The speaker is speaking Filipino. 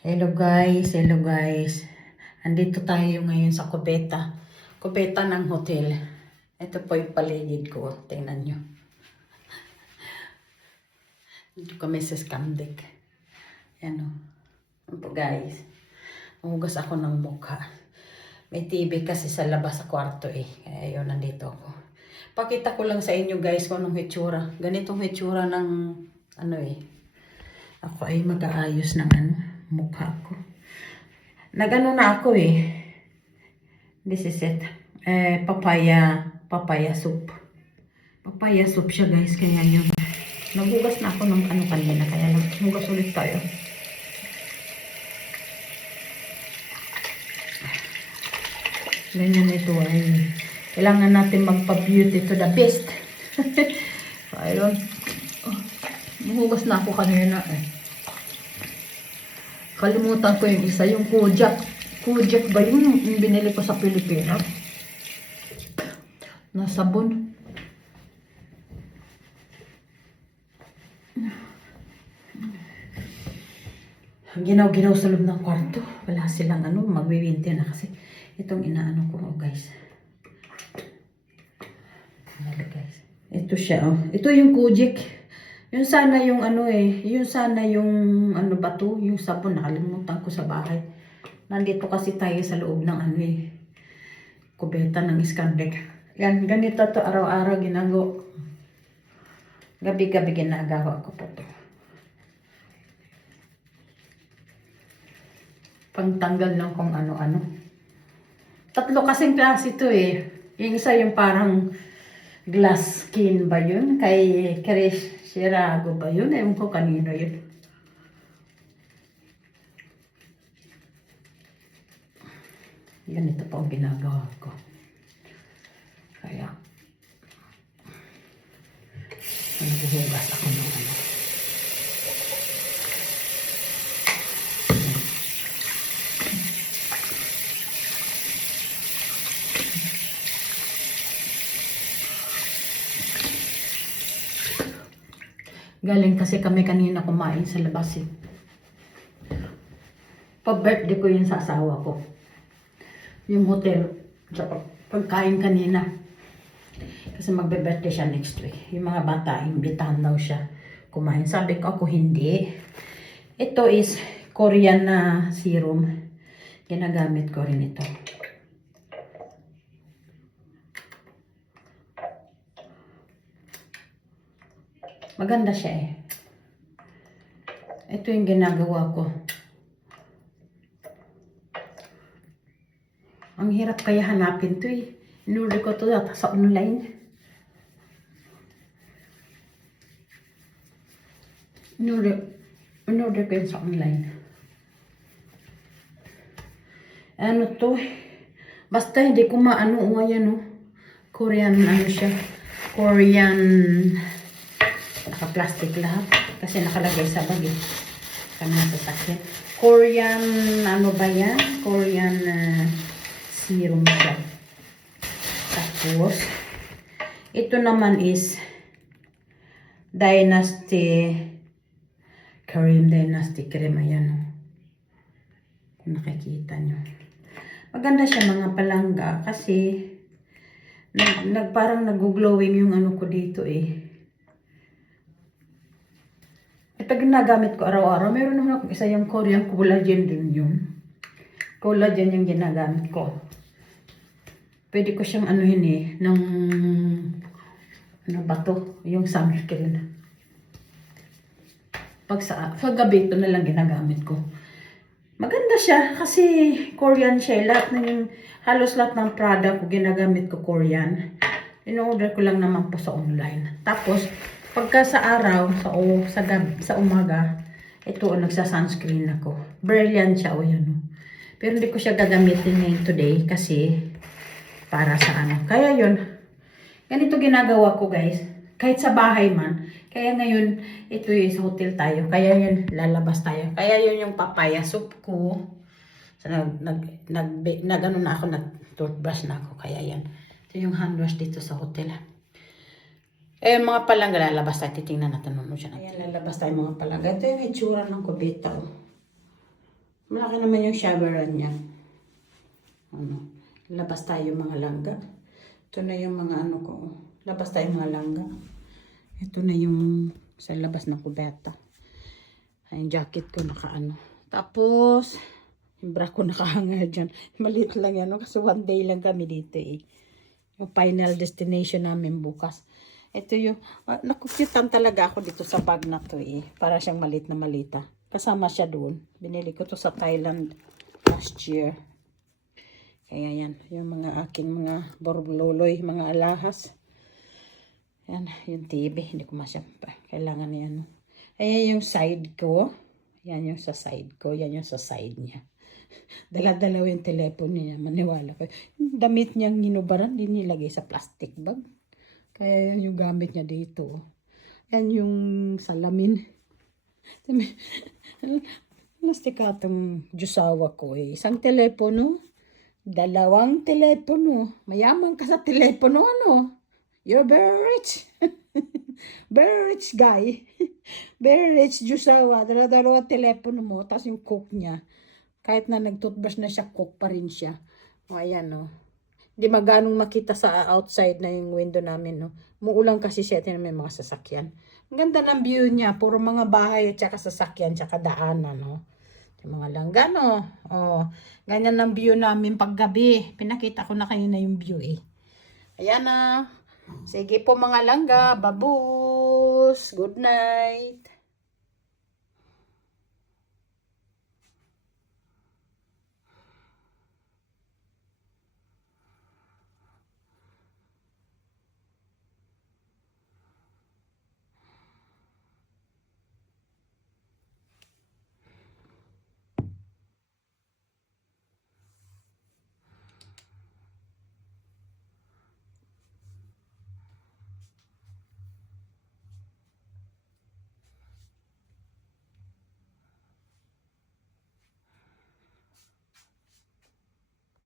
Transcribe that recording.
Hello guys. Andito tayo ngayon sa kubeta. Kubeta ng hotel. Ito po yung paligid ko. Tingnan nyo. Dito kami sa Scandic. Yan o. Yan po guys. Mahugas ako ng mukha. May TV kasi sa labas sa kwarto eh. Kaya yun, nandito ako. Pakita ko lang sa inyo guys kung anong hitsura. Ganitong hitsura ng ano eh. Ako ay mag-aayos ng mukha ko. Nagano na ako eh. This is it. Papaya soup. Papaya soup siya guys. Kaya yun. Nagugas na ako ng kanina. Kaya nagugas ulit tayo. Ganyan ito ay. Kailangan natin magpa-beauty to the best. So, ayun. Nagugas na ako kanina eh. Kalimutan ko yung isa, yung Kojak. Kojak ba yun? Yung binili ko sa Pilipinas. Na sabon. Ginaw-ginaw sa loob ng kwarto. Wala silang magwi-winter na kasi. Itong inaano ko, guys. Guys. Ito siya, oh. Ito yung Kojak. Yun sana yung yun sana yung ba to? Yung sabon, nakalimutan ko sa bahay. Nandito kasi tayo sa loob ng kubeta ng Scandic. Yan, ganito to araw-araw ginagawa. Gabi-gabi ginagawa ko po to. Pangtanggal ng kung ano-ano. Tatlo kasing klase to eh. Yung isa yung parang glass skin ba yun? Kay Chris Sirago ba yun? Ewan ko kanino yun. Ganito pa ang ginagawa ko. Kaya, naghuhugas ako ng Galing kasi kami kanina kumain sa labas eh. Pa-birthday ko yun sa asawa ko. Yung hotel, sa pagkain kanina. Kasi magbe-birthday siya next week. Yung mga bata, imbitahan daw siya kumain. Sabi ko ako hindi. Ito is Korean na serum. Ginagamit ko rin ito. Maganda siya eh. Ito yung ginagawa ko. Ang hirap kaya hanapin to eh. Inorder ko to sa online. Inorder ko yun sa online. Ano to? Basta hindi ko maano o ayan o. Korean siya. Korean naka-plastic lahat. Kasi nakalagay sa bag eh. Kami sa sakyan. Korean ba yan? Korean serum siya. Tapos, ito naman is Dynasty Cream. Ayan o. Kung nakikita nyo. Maganda siya mga palangga kasi parang nag-glowing yung ko dito eh. Ito ginagamit ko araw-araw. Meron naman ako isa yung Korean collagen din yun. Collagen yung ginagamit ko. Pwede ko siyang ng ba to? Yung sunscreen. Pag sa gabi ito na lang ginagamit ko. Maganda siya kasi Korean siya. Halos lahat ng product ko ginagamit ko Korean. In-order ko lang naman po sa online. Tapos, pagka sa araw, sa umaga, ito nagsa-sunscreen ako. Brilliant siya o yan. Pero hindi ko siya gagamitin ngayon today kasi para sa Kaya yun, ganito ginagawa ko guys. Kahit sa bahay man. Kaya ngayon, ito yung sa hotel tayo. Kaya yun, lalabas tayo. Kaya yun yung papaya soup ko. So, na ako, nag-toothbrush na ako. Kaya yan. Ito yung hand wash dito sa hotel. Mga palangga, lalabas tayo. Titingnan natin mo siya. Ayan, lalabas tayo mga palangga. Ito yung itsura ng kubeta. Oh. Malaki naman yung showeran niya. Ano, labas tayo mga langga. Ito na yung mga ano ko. Labas tayo mga langga. Ito na yung sa labas ng kubeta. Ay, yung jacket ko nakaano. Tapos, yung bra ko nakahanga dyan. Maliit lang yan. Kasi one day lang kami dito eh. Yung final destination namin bukas. Ito yung, nakukyutan talaga ako dito sa bag na to eh. Para siyang maliit na malita. Kasama siya doon. Binili ko to sa Thailand last year. Kaya yan, yung mga aking mga borbloloy, mga alahas. Yan, yung TV. Hindi ko masyampa. Kailangan yan. Ayan yung side ko. Yan yung sa side ko. Yan yung sa side niya. Dala-dalaw yung telepono niya. Maniwala ko. Yung damit niyang hinubaran, hindi nilagay sa plastic bag. Kaya yung gamit niya dito. Yan yung salamin. Nastikatong Diyosawa ko eh. Isang telepono, dalawang telepono. Mayaman ka sa telepono, ano? You're very rich. Very rich guy. Very rich Diyosawa. Dala-dalawa telepono mo. Tapos yung cook niya. Kahit na nag-toothbrush na siya, cook pa rin siya. O ayan o. Hindi maganong makita sa outside na yung window namin. No? Muulang kasi siya. Ito may mga sasakyan. Ang ganda ng view niya. Puro mga bahay at saka sasakyan. Tsaka daanan. No? Yung mga langga. No? O, ganyan ang view namin paggabi. Pinakita ko na kayo na yung view eh. Ayan na. Sige po mga langga. Babus. Good night.